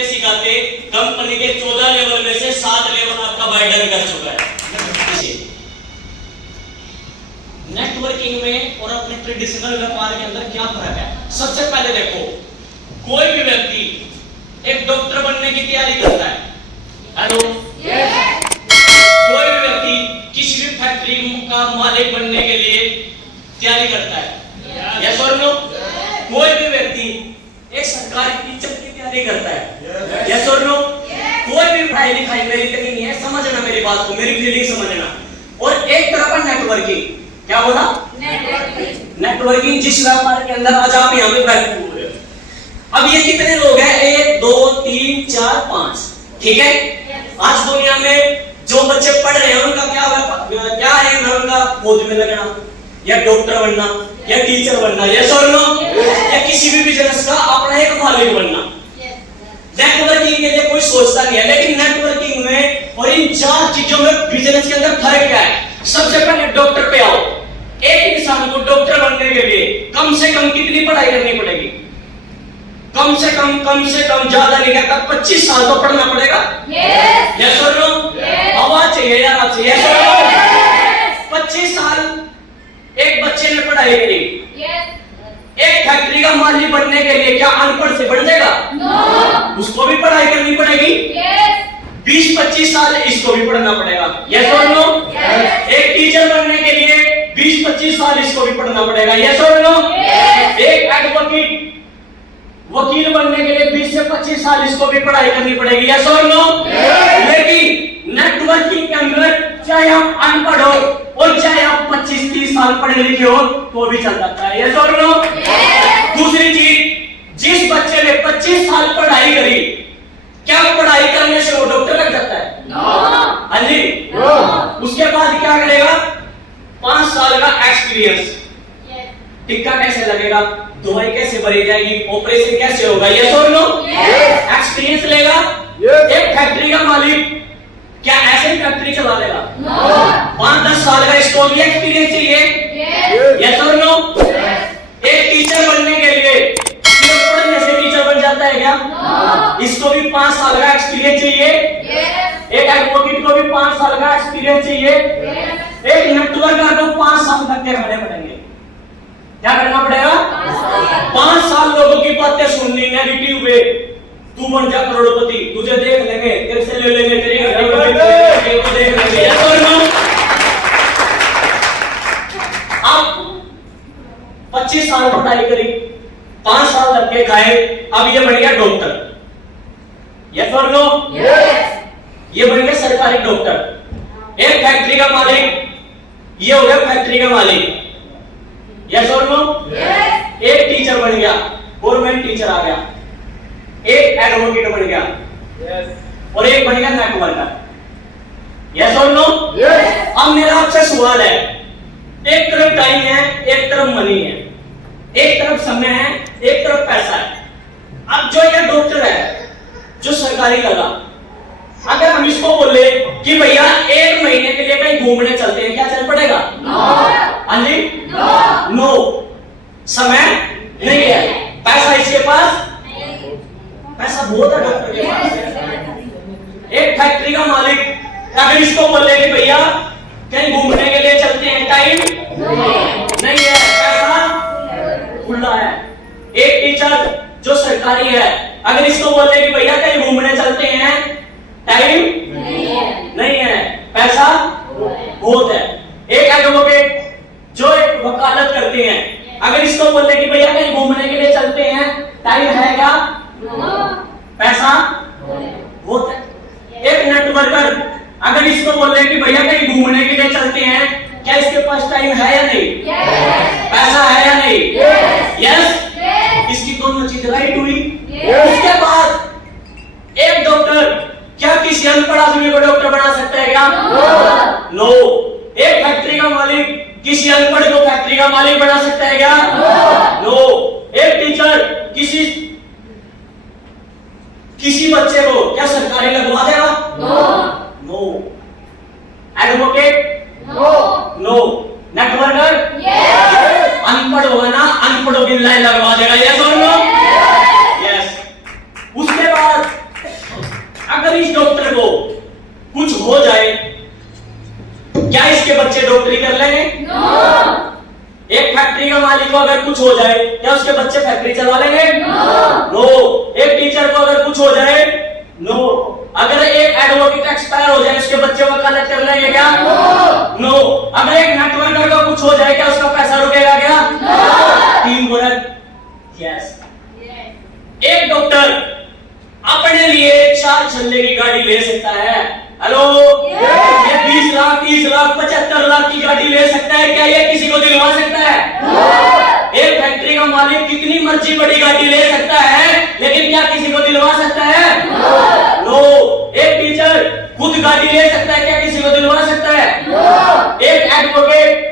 सीखते सिखाते कंपनी के 14 लेवल में से 7 लेवल आपका बाइडन कर चुका है। नेटवर्किंग में और अपने ट्रेडिशनल व्यापार के अंदर क्या फर्क है? सबसे पहले देखो, कोई भी व्यक्ति एक डॉक्टर बनने की तैयारी करता है, हेलो, कोई भी व्यक्ति किसी भी फैक्ट्री का मालिक बनने के लिए तैयारी करता है, यस और नो? कोई भी व्यक्ति एक सरकारी टीचर की तैयारी करता है, यस और नो? कोई भी पढ़ाई लिखाई मेरी तक नहीं है, समझना मेरी बात को, मेरी फीलिंग समझना। और एक तरफ है नेटवर्किंग, क्या बोला? नेटवर्किंग जिस व्यापार के अंदर आज आप यहाँ पे बैठे हुए हो। अब ये कितने लोग हैं? 1 2 3 4 5, ठीक है? आज दुनिया में जो बच्चे पढ़ रहे हैं उनका क्या है? मैं उनका फौज में लगना, या डॉक्टर बनना, या टीचर बनना, यस और नो? या किसी भी बिजनेस का अपना एक मालिक बनना। नेटवर्किंग के लिए कोई सोचता नहीं है, लेकिन नेटवर्किंग में और इन 4 चीजों में बिजनेस के अंदर फर्क क्या है? सबसे पहले डॉक्टर पे आओ। एक इंसान को डॉक्टर बनने के लिए कम से कम कितनी पढ़ाई करनी पड़ेगी? कम से कम ज्यादा नहीं कहता 25 साल तो पढ़ना पड़ेगा, यस और नो? आवाज चाहिए यार आपसे, यस और नो? 25 साल एक बच्चे ने पढ़ाई करी, एक फैक्ट्री का मालिक बनने के लिए क्या अनपढ़ से बन जाएगा? उसको भी पढ़ाई करनी पड़ेगी। 20-25 साल इसको भी पढ़ना पड़ेगा, यस और नो? एक टीचर बनने के लिए 20-25 साल इसको भी पढ़ना पड़ेगा, यस और नो? एक एडवोकेट वकील बनने के लिए 20 से 25 साल इसको भी पढ़ाई करनी पड़ेगी, यस और नो? लेकिन नेटवर्किंग के अंदर चाहे आप अनपढ़ हो और चाहे आप 25-30 साल पढ़े लिखे हो तो भी चल जाता है, यस और नो? दूसरी चीज, जिस बच्चे ने 25 साल पढ़ाई करी, क्या पढ़ाई करने से वो डॉक्टर लग जाता है? हाँ जी। उसके बाद क्या करेगा? 5 साल का एक्सपीरियंस। टिक्का कैसे लगेगा, दवाई कैसे भरी जाएगी, ऑपरेशन कैसे होगा, यस और नो? एक्सपीरियंस लेगा। एक फैक्ट्री का मालिक क्या ऐसे ही फैक्ट्री चला लेगा? 5-10 साल का इसको भी एक्सपीरियंस चाहिए, यस और नो? एक टीचर बनने के लिए सिर्फ पढ़ने से टीचर बन जाता है क्या? इसको भी 5 साल का एक्सपीरियंस चाहिए। एक एडवोकेट को भी 5 साल का एक्सपीरियंस चाहिए। एक नेटवर्कर को 5 साल तक के खड़े पड़ेंगे। क्या करना पड़ेगा? 5 साल लोगों की बातें सुननी नेगेटिव वे। तू बन जा करोड़पति, तुझे देख लेंगे, तेरे से ले लेंगे, तेरी गाड़ी को देख लेंगे, यस और नो? आप 25 साल पढ़ाई करी, 5 साल लग के खाए, अब ये बन गया डॉक्टर, यस और नो? ये बन गया सरकारी डॉक्टर। एक फैक्ट्री का मालिक, ये हो गया फैक्ट्री का मालिक, यस और नो? एक टीचर बन गया, गवर्नमेंट टीचर आ गया। एक एडवोकेट बन गया, और एक बन गया नेटवर्कर, यस और नो? अब मेरा आपसे सवाल है, एक तरफ टाइम है, एक तरफ मनी है, एक तरफ समय है, एक तरफ पैसा है। अब जो ये डॉक्टर है, जो सरकारी लगा, अगर हम इसको बोले कि भैया 1 महीने के लिए कहीं घूमने चलते हैं, क्या चल पड़ेगा? हाँ जी? नो। समय नहीं है, पैसा इसके पास, पैसा बहुत है डॉक्टर के पास। एक फैक्ट्री का मालिक अगर इसको बोले कि भैया कहीं घूमने के लिए चलते हैं, टाइम नहीं है, पैसा खुला है। एक टीचर जो सरकारी है, अगर इसको बोले कि भैया कहीं घूमने चलते हैं, टाइम नहीं है, पैसा बहुत है। एक एडवोकेट जो एक वकालत करते हैं, अगर इसको बोले कि भैया कहीं घूमने के लिए चलते हैं, टाइम है क्या? पैसा बहुत है। एक नेटवर्कर अगर इसको बोले कि भैया कहीं घूमने के लिए चलते हैं, क्या इसके पास टाइम है या नहीं? पैसा है या नहीं? यस। इसकी दोनों चीज राइट हुई। उसके बाद एक डॉक्टर क्या किसी अनपढ़ आदमी को डॉक्टर बना सकता है क्या? नो। एक फैक्ट्री का मालिक किसी अनपढ़ को फैक्ट्री का मालिक बना सकता है क्या? नो। एक टीचर किसी बच्चे को क्या सरकारी लगवा देगा? नो। एडवोकेट? नो। नेटवर्कर? अनपढ़ होगा ना, अनपढ़ों की लाइन लगवा देगा, यस और नो? यस। उसके बाद अगर इस डॉक्टर को कुछ हो जाए, क्या इसके बच्चे डॉक्टरी कर लेंगे? एक फैक्ट्री का मालिक को अगर कुछ हो जाए, क्या उसके बच्चे फैक्ट्री चला लेंगे? नो। एक टीचर को अगर कुछ हो जाए, नो। अगर एक एडवोकेट एक्सपायर हो जाए, उसके बच्चे वकालत कर लेंगे क्या? नो। अगर एक नेटवर्कर को कुछ हो जाए, क्या उसका पैसा रुकेगा क्या? Team work, yes. एक डॉक्टर अपने लिए 4 छल्ले की गाड़ी ले सकता है। हेलो, ये 20 लाख, 30 लाख, 75 लाख की गाड़ी ले सकता है, क्या ये किसी को दिलवा सकता है? एक फैक्ट्री का मालिक कितनी मर्जी बड़ी गाड़ी ले सकता है, लेकिन क्या किसी को दिलवा सकता है? नो। एक टीचर खुद गाड़ी ले सकता है, क्या किसी को दिलवा सकता है? एक एडवोकेट